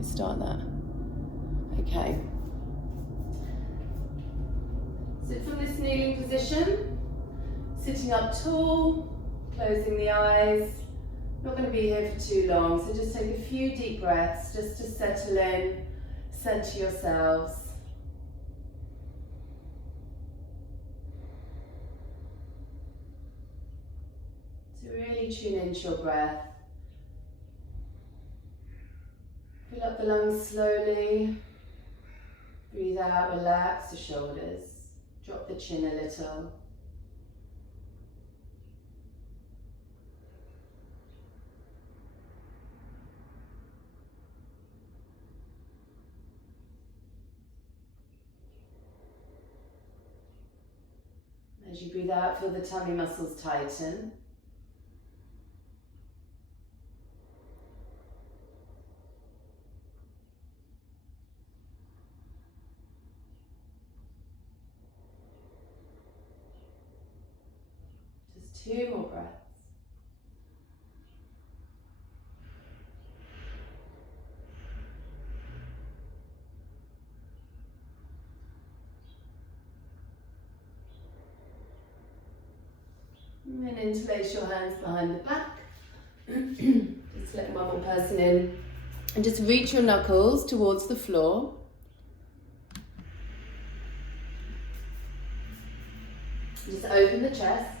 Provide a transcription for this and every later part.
me start that. Okay. So from this kneeling position, sitting up tall, closing the eyes. Not going to be here for too long, so just take a few deep breaths just to settle in, center yourselves. So really tune into your breath. Fill up the lungs slowly. Breathe out, relax the shoulders. Drop the chin a little. As you breathe out, feel the tummy muscles tighten. Just 2 more breaths. And then interlace your hands behind the back. Just let one more person in. And just reach your knuckles towards the floor. Just open the chest.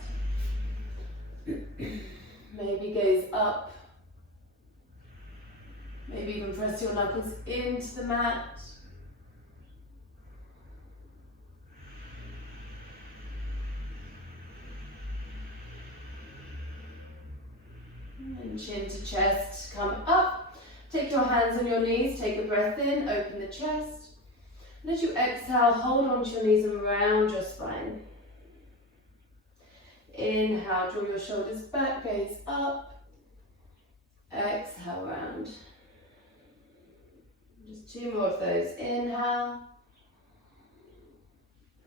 Maybe gaze up. Maybe even press your knuckles into the mat. And chin to chest, come up. Take your hands on your knees, take a breath in, open the chest. And as you exhale, hold onto your knees and round your spine. Inhale, draw your shoulders back, gaze up. Exhale, round. Just 2 more of those. Inhale.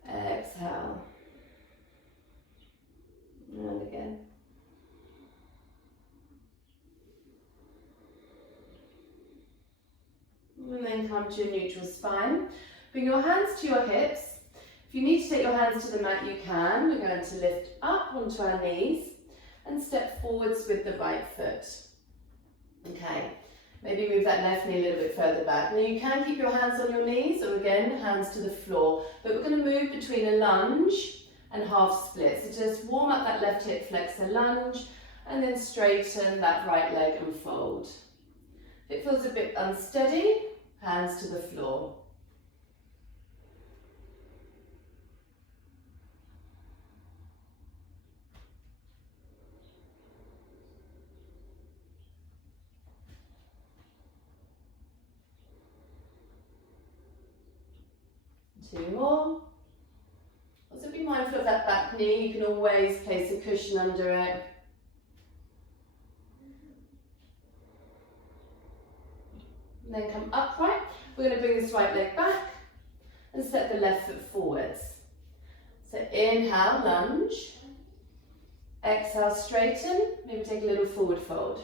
Exhale. And again. And then come to a neutral spine. Bring your hands to your hips. If you need to take your hands to the mat, you can. We're going to lift up onto our knees and step forwards with the right foot. Okay, maybe move that left knee a little bit further back. Now you can keep your hands on your knees, or again, hands to the floor. But we're going to move between a lunge and half split. So just warm up that left hip flexor lunge, and then straighten that right leg and fold. If it feels a bit unsteady, hands to the floor. Two more. Also be mindful of that back knee. You can always place a cushion under it. And then come upright. We're going to bring this right leg back and step the left foot forwards. So inhale, lunge. Exhale, straighten. Maybe take a little forward fold.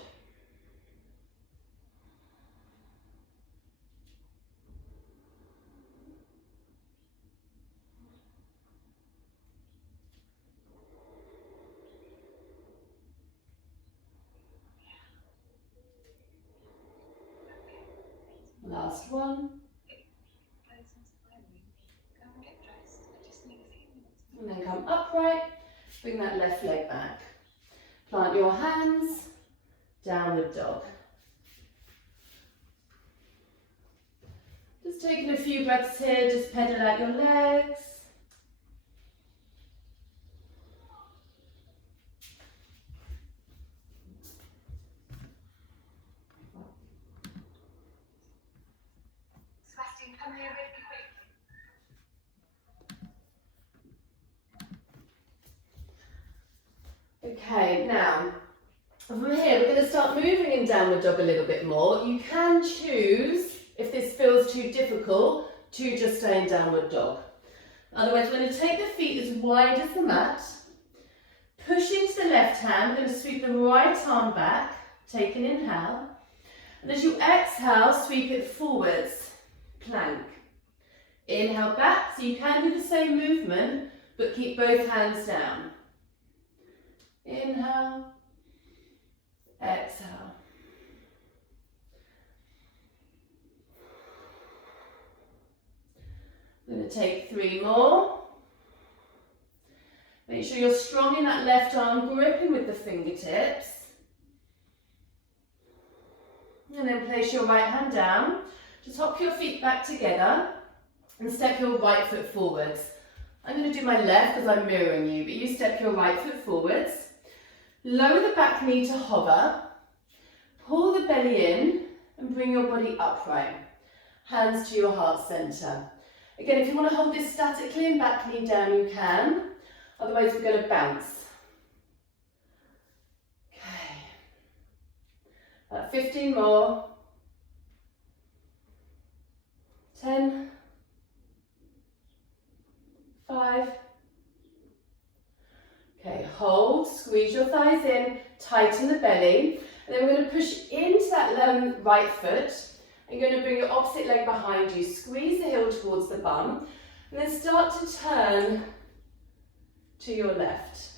Last one. And then come upright, bring that left leg back. Plant your hands, downward dog. Just taking a few breaths here, just pedal out your legs. Okay, now from here we're going to start moving in downward dog a little bit more. You can choose, if this feels too difficult, to just stay in downward dog. Otherwise, we're going to take the feet as wide as the mat, push into the left hand, we're going to sweep the right arm back, take an inhale, And as you exhale, sweep it forwards, plank. Inhale back, so you can do the same movement, but keep both hands down. Inhale, exhale. I'm going to take 3 more. Make sure you're strong in that left arm, gripping with the fingertips. And then place your right hand down. Just hop your feet back together and step your right foot forwards. I'm going to do my left because I'm mirroring you, but you step your right foot forwards. Lower the back knee to hover. Pull the belly in and bring your body upright. Hands to your heart center. Again, if you want to hold this statically and back knee down, you can. Otherwise, we're going to bounce. Okay. About 15 more. 10. 5. Okay, hold, squeeze your thighs in, tighten the belly. And then we're going to push into that right foot. And you're going to bring your opposite leg behind you. Squeeze the heel towards the bum. And then start to turn to your left.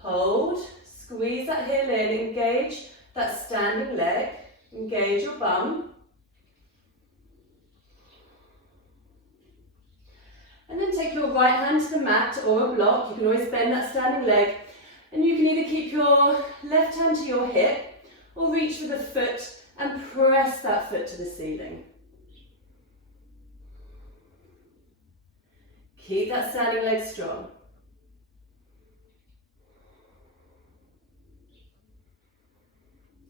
Hold, squeeze that heel in, engage that standing leg, engage your bum. And then take your right hand to the mat or a block. You can always bend that standing leg. And you can either keep your left hand to your hip or reach for the foot and press that foot to the ceiling. Keep that standing leg strong.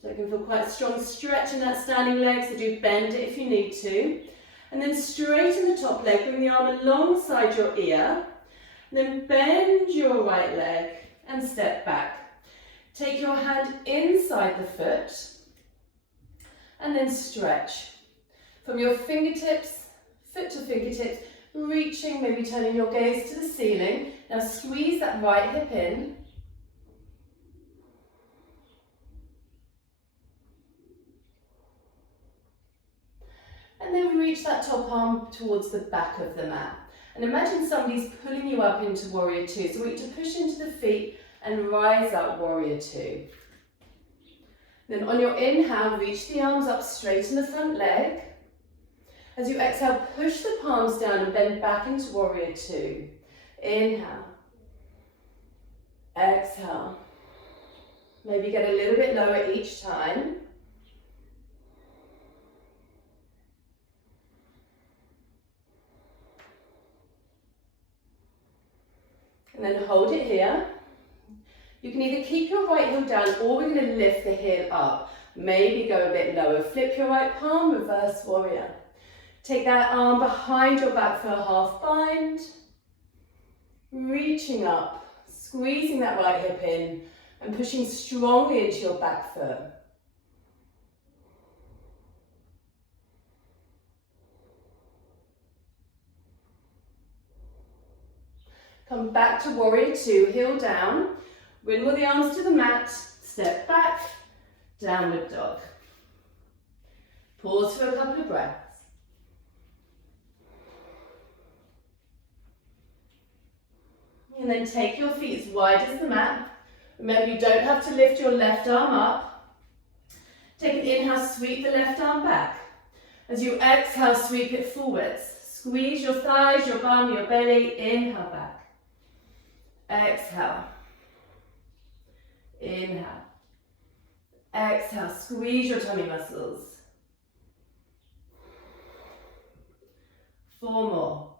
So you can feel quite a strong stretch in that standing leg, so do bend it if you need to. And then straighten the top leg, bring the arm alongside your ear. And then bend your right leg and step back. Take your hand inside the foot and then stretch. From your fingertips, foot to fingertips, reaching, maybe turning your gaze to the ceiling. Now squeeze that right hip in. And then reach that top arm towards the back of the mat. And imagine somebody's pulling you up into Warrior Two. So we need to push into the feet and rise up Warrior Two. Then on your inhale, reach the arms up, straighten the front leg. As you exhale, push the palms down and bend back into Warrior Two. Inhale. Exhale. Maybe get a little bit lower each time. And then hold it here. You can either keep your right heel down or we're going to lift the heel up. Maybe go a bit lower. Flip your right palm, reverse warrior. Take that arm behind your back for a half bind. Reaching up, squeezing that right hip in and pushing strongly into your back foot. Come back to Warrior Two, heel down. Wiggle the arms to the mat, step back, downward dog. Pause for a couple of breaths. And then take your feet as wide as the mat. Remember, you don't have to lift your left arm up. Take an inhale, sweep the left arm back. As you exhale, sweep it forwards. Squeeze your thighs, your bum, your belly. Inhale back. Exhale. Inhale. Exhale. Squeeze your tummy muscles. 4 more.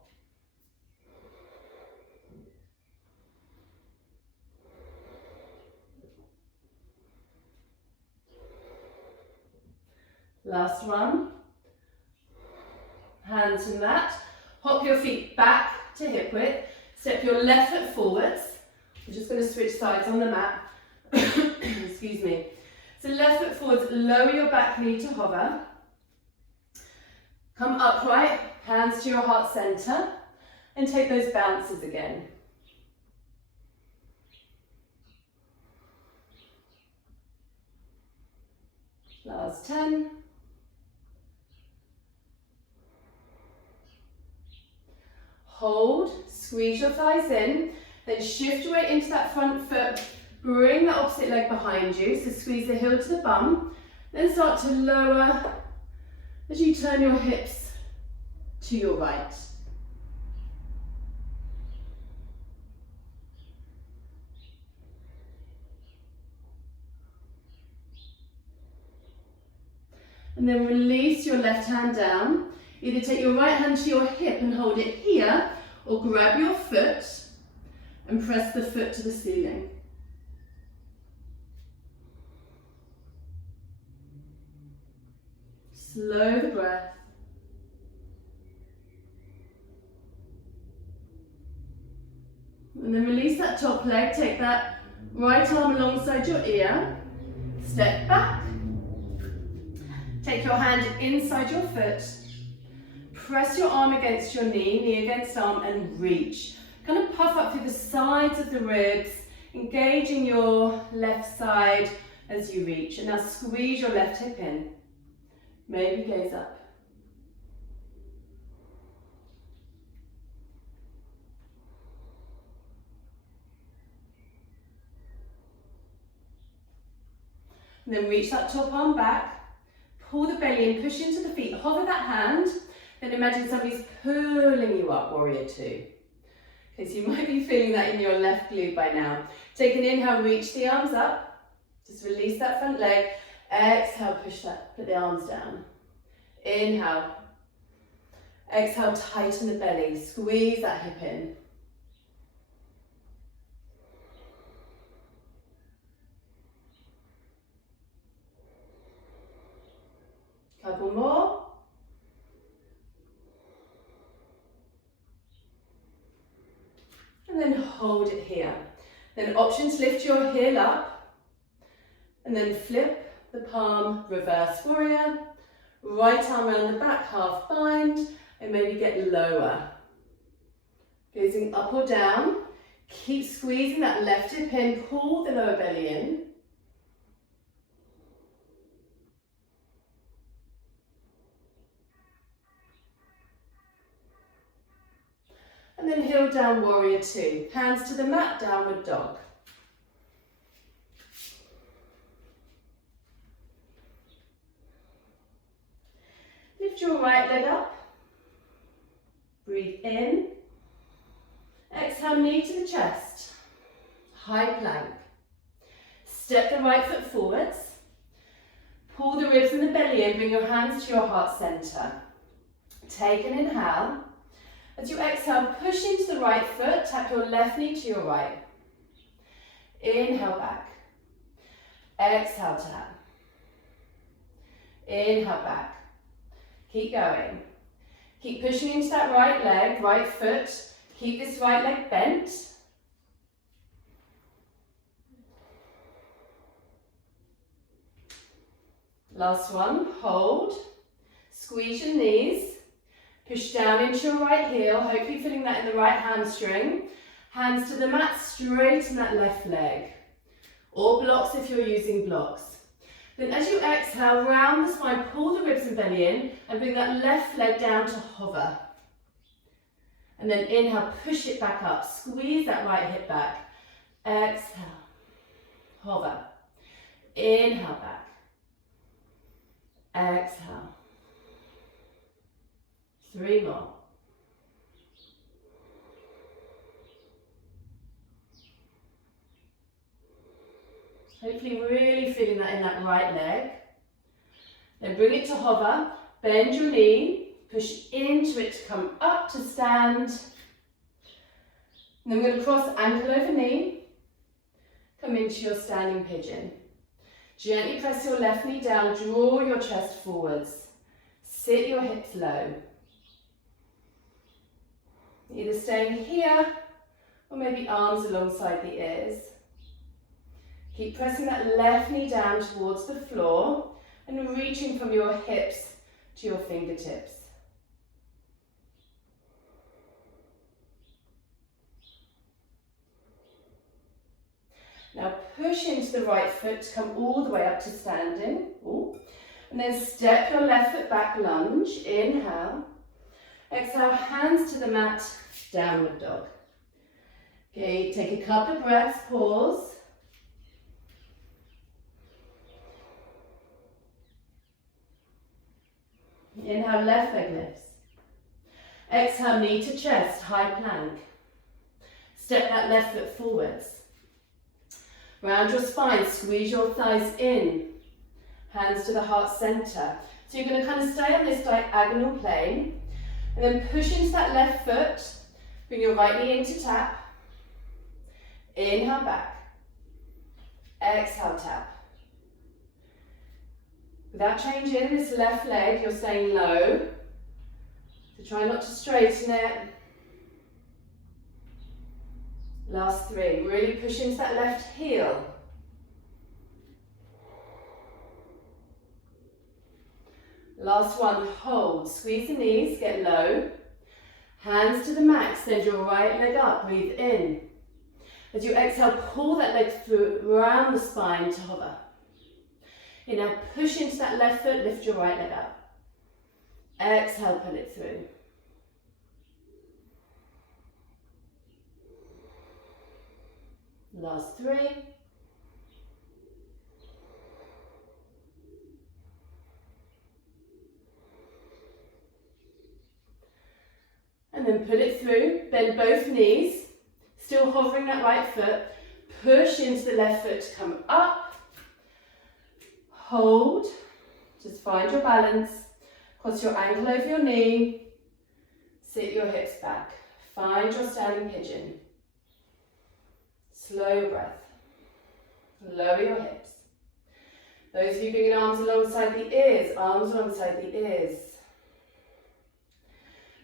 Last one. Hands to the mat. Hop your feet back to hip width. Step your left foot forwards. I'm just going to switch sides on the mat. Excuse me. So left foot forwards, lower your back knee to hover. Come upright, hands to your heart center, and take those bounces again. Last 10. Hold, squeeze your thighs in, then shift your weight into that front foot, bring the opposite leg behind you, so squeeze the heel to the bum, then start to lower as you turn your hips to your right. And then release your left hand down. Either take your right hand to your hip and hold it here, or grab your foot and press the foot to the ceiling. Slow the breath. And then release that top leg, take that right arm alongside your ear, step back, take your hand inside your foot, press your arm against your knee, knee against arm, and reach. Kind of puff up through the sides of the ribs, engaging your left side as you reach. And now squeeze your left hip in. Maybe gaze up. And then reach that top arm back, pull the belly in, push into the feet, hover that hand, then imagine somebody's pulling you up, warrior two. Okay, so you might be feeling that in your left glute by now. Take an inhale, reach the arms up, just release that front leg, exhale, push that, put the arms down. Inhale, exhale, tighten the belly, squeeze that hip in. Couple more. And then hold it here. Then option to lift your heel up and then flip the palm, reverse warrior. Right arm around the back, half bind, and maybe get lower. Gazing up or down. Keep squeezing that left hip in, pull the lower belly in. And then heel down, warrior two. Hands to the mat, downward dog. Lift your right leg up. Breathe in. Exhale, knee to the chest. High plank. Step the right foot forwards. Pull the ribs and the belly in. Bring your hands to your heart center. Take an inhale. As you exhale, push into the right foot, tap your left knee to your right. Inhale back. Exhale, tap. Inhale back. Keep going. Keep pushing into that right leg, right foot. Keep this right leg bent. Last one, hold. Squeeze your knees. Push down into your right heel, hopefully feeling that in the right hamstring. Hands to the mat, straighten that left leg. Or blocks if you're using blocks. Then as you exhale, round the spine, pull the ribs and belly in, and bring that left leg down to hover. And then inhale, push it back up, squeeze that right hip back. Exhale, hover. Inhale back. Exhale. 3 more. Hopefully really feeling that in that right leg. Then bring it to hover, bend your knee, push into it to come up to stand. And then we're going to cross ankle over knee, come into your standing pigeon. Gently press your left knee down, draw your chest forwards. Sit your hips low. Either staying here or maybe arms alongside the ears. Keep pressing that left knee down towards the floor and reaching from your hips to your fingertips. Now push into the right foot to come all the way up to standing. Ooh. And then step your left foot back, lunge, inhale. Exhale, hands to the mat, downward dog. Okay, take a couple of breaths, pause. Inhale, left leg lifts. Exhale, knee to chest, high plank. Step that left foot forwards. Round your spine, squeeze your thighs in. Hands to the heart center. So you're going to kind of stay on this diagonal plane. And then push into that left foot. Bring your right knee into tap. Inhale back. Exhale, tap. Without changing this left leg, you're staying low. So try not to straighten it. Last three. Really push into that left heel. Last one, hold. Squeeze the knees, get low. Hands to the mat, extend your right leg up, breathe in. As you exhale, pull that leg through around the spine to hover. Inhale, push into that left foot, lift your right leg up. Exhale, pull it through. Last three. And then pull it through, bend both knees, still hovering that right foot, push into the left foot to come up, hold, just find your balance, cross your ankle over your knee, sit your hips back, find your standing pigeon, slow breath, lower your hips. Those of you bringing arms alongside the ears, arms alongside the ears.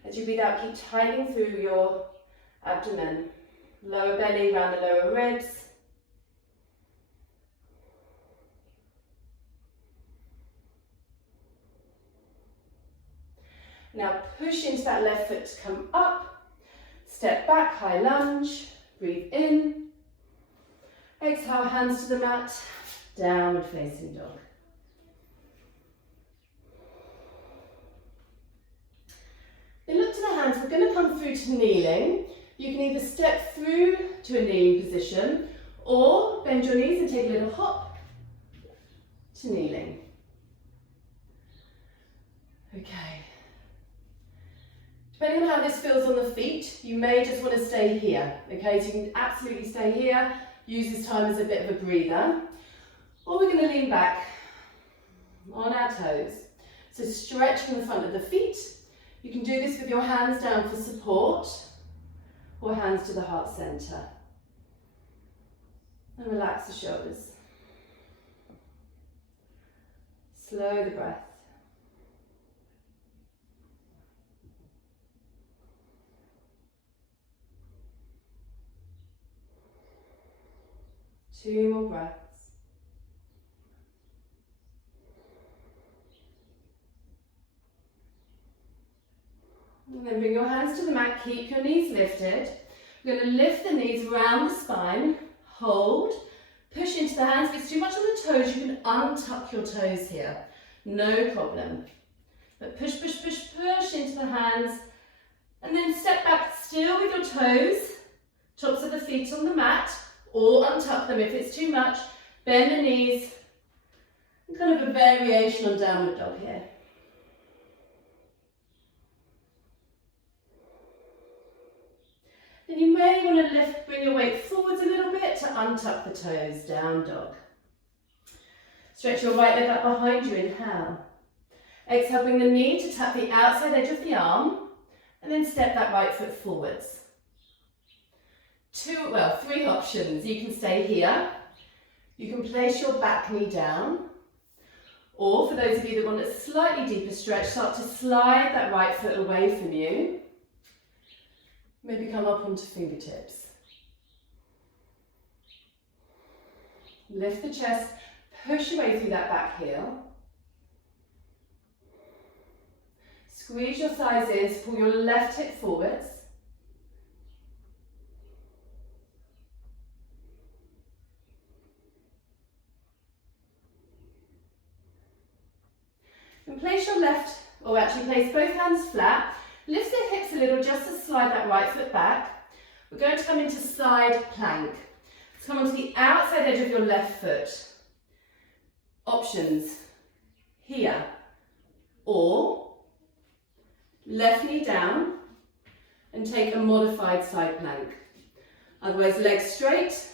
As you breathe out, keep tightening through your abdomen. Lower belly around the lower ribs. Now push into that left foot to come up. Step back, high lunge. Breathe in. Exhale, hands to the mat. Downward facing dog. Then look to the hands, we're going to come through to kneeling. You can either step through to a kneeling position or bend your knees and take a little hop to kneeling. Okay. Depending on how this feels on the feet, you may just want to stay here. Okay, so you can absolutely stay here, use this time as a bit of a breather. Or we're going to lean back on our toes. So stretch from the front of the feet. You can do this with your hands down for support or hands to the heart center. And relax the shoulders. Slow the breath. Two more breaths. And then bring your hands to the mat, keep your knees lifted. We're going to lift the knees around the spine, hold, push into the hands. If it's too much on the toes, you can untuck your toes here, no problem. But push, push, push, push into the hands, and then step back still with your toes, tops of the feet on the mat, or untuck them if it's too much. Bend the knees, and kind of a variation on downward dog here. Then you may want to lift, bring your weight forwards a little bit to untuck the toes, down dog. Stretch your right leg up behind you, inhale. Exhale, bring the knee to tap the outside edge of the arm, and then step that right foot forwards. Three options. You can stay here. You can place your back knee down, or for those of you that want a slightly deeper stretch, start to slide that right foot away from you. Maybe come up onto fingertips. Lift the chest, push your way through that back heel. Squeeze your thighs in, so pull your left hip forwards. or actually place both hands flat. Lift the hips a little just to slide that right foot back. We're going to come into side plank. So come onto the outside edge of your left foot. Options here, or left knee down and take a modified side plank. Otherwise, legs straight,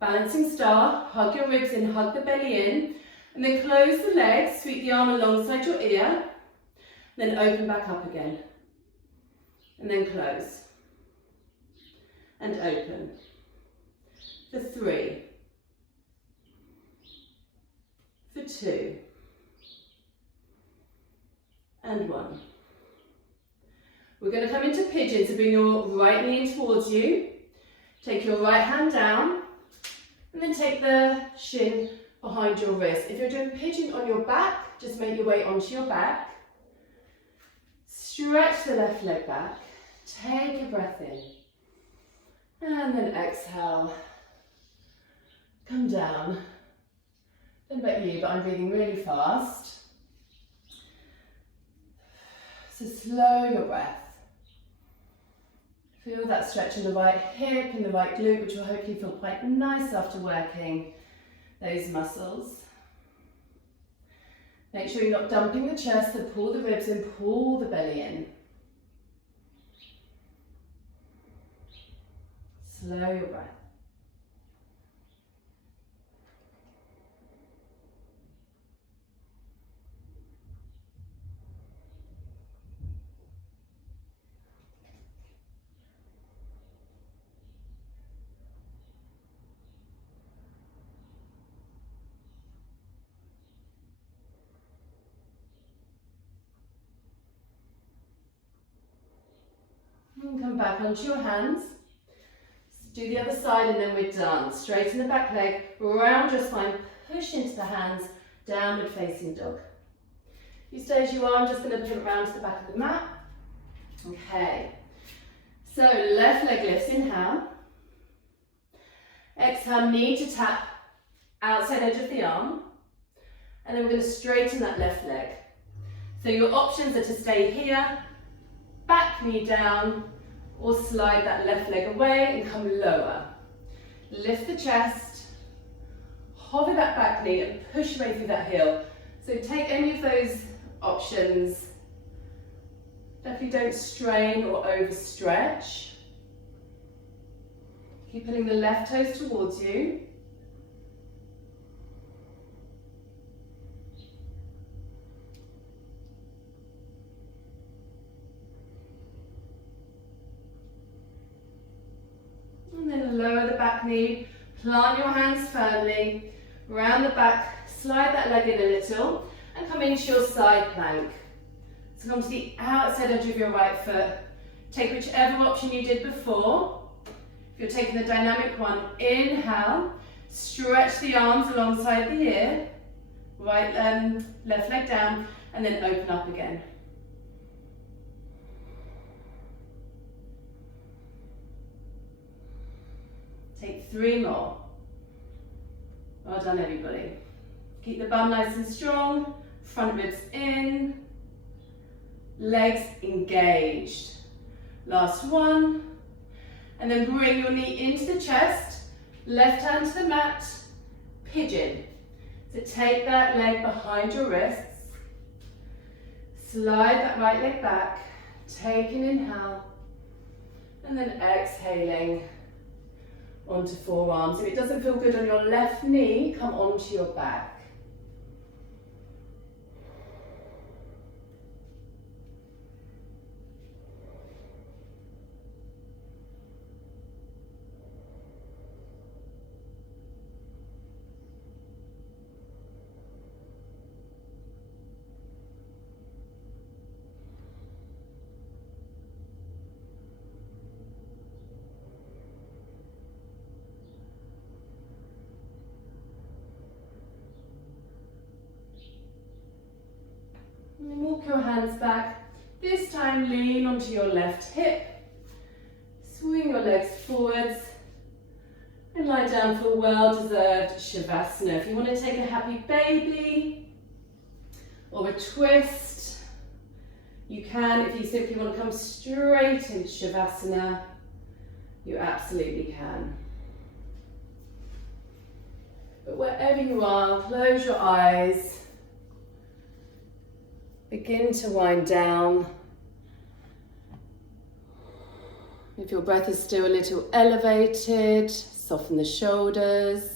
balancing star, hug your ribs in, hug the belly in, and then close the legs, sweep the arm alongside your ear, then open back up again, and then close, and open, for 3, for 2, and 1. We're going to come into pigeon, so bring your right knee in towards you, take your right hand down, and then take the shin behind your wrist. If you're doing pigeon on your back, just make your way onto your back. Stretch the left leg back. Take a breath in. And then exhale. Come down. Don't know about you, but I'm breathing really fast. So slow your breath. Feel that stretch in the right hip and the right glute, which will hopefully feel quite nice after working those muscles. Make sure you're not dumping the chest, so pull the ribs in, pull the belly in. Slow your breath. And come back onto your hands. Do the other side and then we're done. Straighten the back leg, round your spine, push into the hands, downward facing dog. If you stay as you are, I'm just going to pivot round to the back of the mat. Okay, so left leg lifts, inhale. Exhale, knee to tap, outside edge of the arm. And then we're going to straighten that left leg. So your options are to stay here, back knee down, or slide that left leg away and come lower. Lift the chest, hover that back knee and push away through that heel. So take any of those options. Definitely don't strain or overstretch. Keep pulling the left toes towards you. And then lower the back knee, plant your hands firmly, round the back, slide that leg in a little, and come into your side plank. So come to the outside edge of your right foot. Take whichever option you did before. If you're taking the dynamic one, inhale, stretch the arms alongside the ear, left leg down, and then open up again. Take 3 more. Well done, everybody. Keep the bum nice and strong, front ribs in, legs engaged. Last one. And then bring your knee into the chest, left hand to the mat, pigeon. So take that leg behind your wrists, slide that right leg back, take an inhale, and then exhaling onto forearms. If it doesn't feel good on your left knee, come onto your back. And then walk your hands back. This time lean onto your left hip. Swing your legs forwards. And lie down for a well-deserved Shavasana. If you want to take a happy baby or a twist, You can, if you simply want to come straight into Shavasana, you absolutely can. But wherever you are, close your eyes. Begin to wind down. If your breath is still a little elevated, soften the shoulders.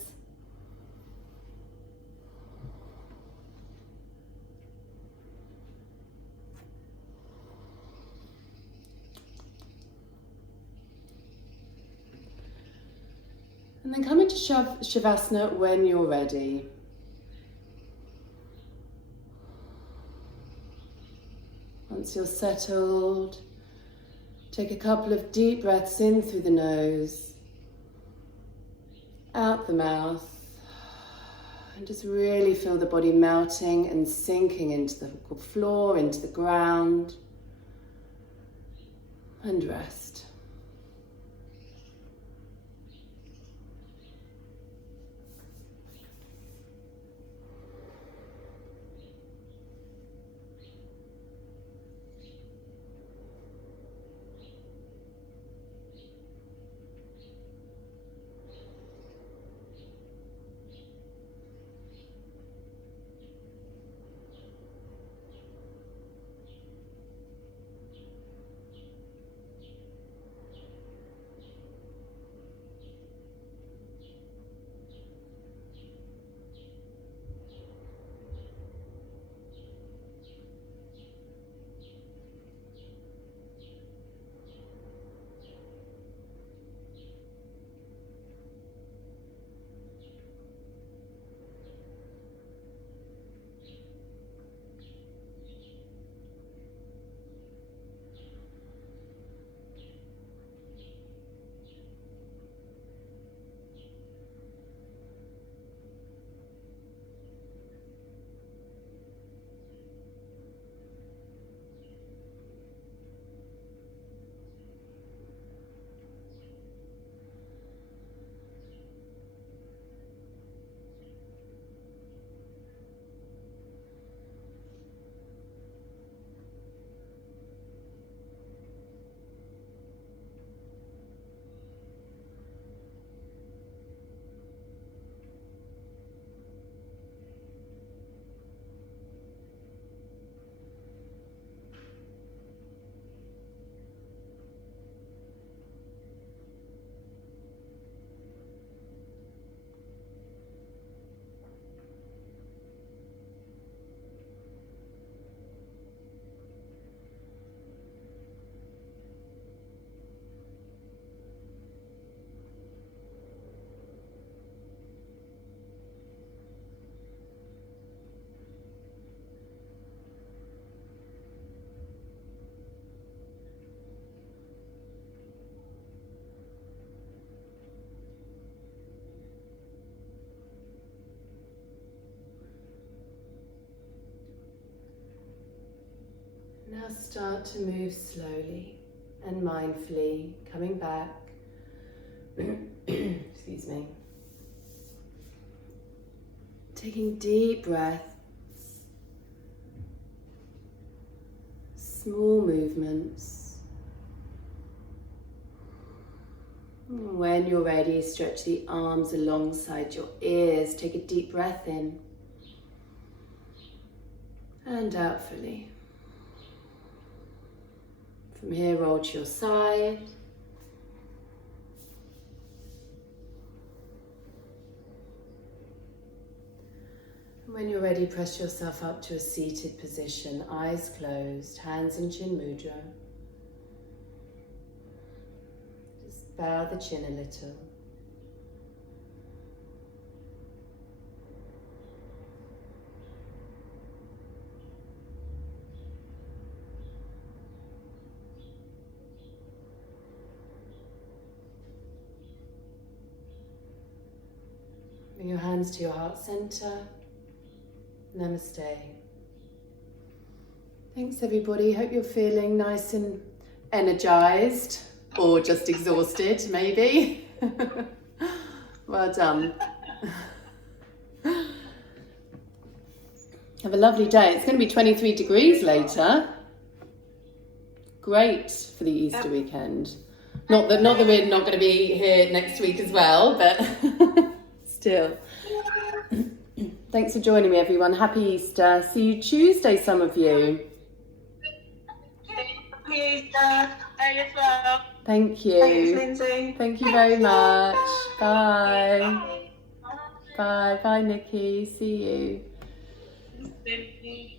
And then come into Shavasana when you're ready. Once you're settled, take a couple of deep breaths in through the nose, out the mouth, and just really feel the body melting and sinking into the floor, into the ground, and rest. Now start to move slowly and mindfully, coming back. Excuse me. Taking deep breaths, small movements. When you're ready, stretch the arms alongside your ears. Take a deep breath in and out fully. From here, roll to your side. And when you're ready, press yourself up to a seated position, eyes closed, hands in chin mudra. Just bow the chin a little. Bring your hands to your heart center. Namaste. Thanks everybody. Hope you're feeling nice and energized or just exhausted maybe. Well done. Have a lovely day. It's going to be 23 degrees later. great for the Easter weekend. Not that we're not going to be here next week as well, but still. Thanks for joining me, everyone. Happy Easter. See you Tuesday, some of you. Happy Easter. As well. Thank you. Thanks, Lindsey. Thank you very much. Bye. Bye. Bye, Nikki. See you.